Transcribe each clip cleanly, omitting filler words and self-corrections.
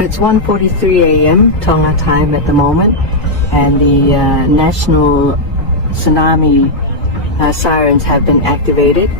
It's 1:43 a.m. Tonga time at the moment, and the national tsunami sirens have been activated.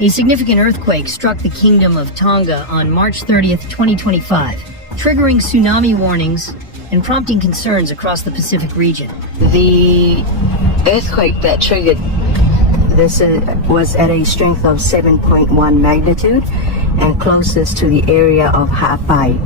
A significant earthquake struck the Kingdom of Tonga on March 30th, 2025, triggering tsunami warnings and prompting concerns across the Pacific region. The earthquake that triggered this was at a strength of 7.1 magnitude and closest to the area of Hapai.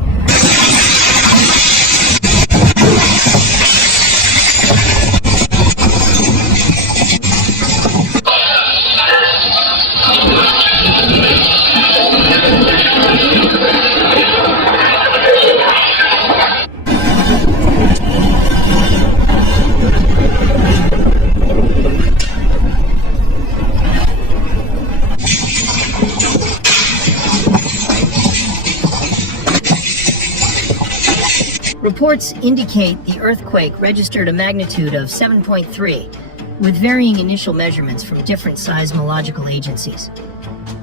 Reports indicate the earthquake registered a magnitude of 7.3, with varying initial measurements from different seismological agencies.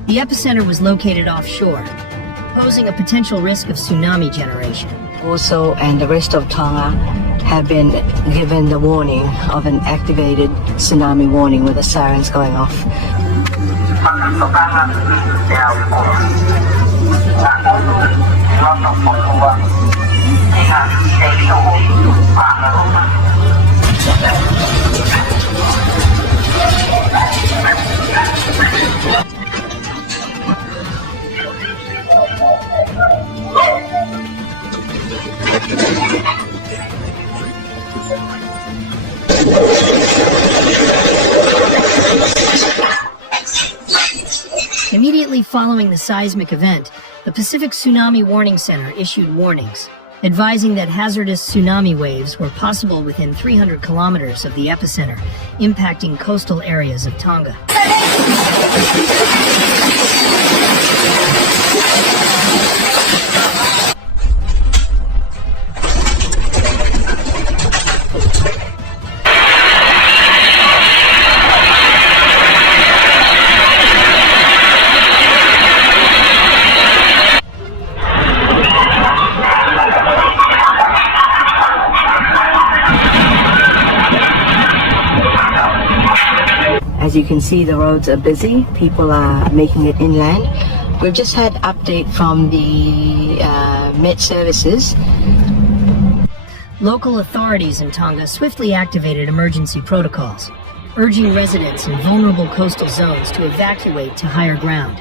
The epicenter was located offshore, posing a potential risk of tsunami generation. Also, and the rest of Tonga have been given the warning of an activated tsunami warning with the sirens going off. Immediately following the seismic event, the Pacific Tsunami Warning Center issued warnings, advising that hazardous tsunami waves were possible within 300 kilometers of the epicenter, impacting coastal areas of Tonga. As you can see, the roads are busy. People are making it inland. We've just had update from the Met Services. Local authorities in Tonga swiftly activated emergency protocols, urging residents in vulnerable coastal zones to evacuate to higher ground.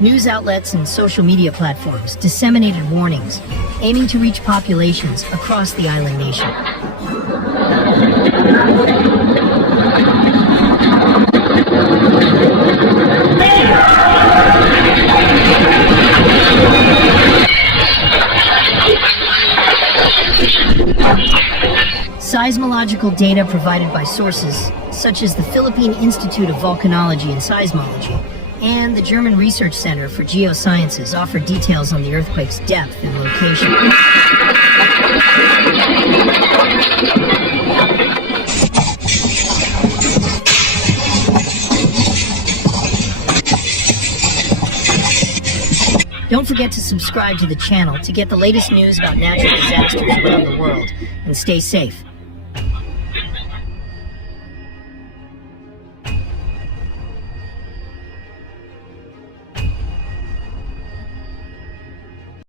News outlets and social media platforms disseminated warnings, aiming to reach populations across the island nation. Seismological data provided by sources such as the Philippine Institute of Volcanology and Seismology and the German Research Center for Geosciences offer details on the earthquake's depth and location. Don't forget to subscribe to the channel to get the latest news about natural disasters around the world, and stay safe.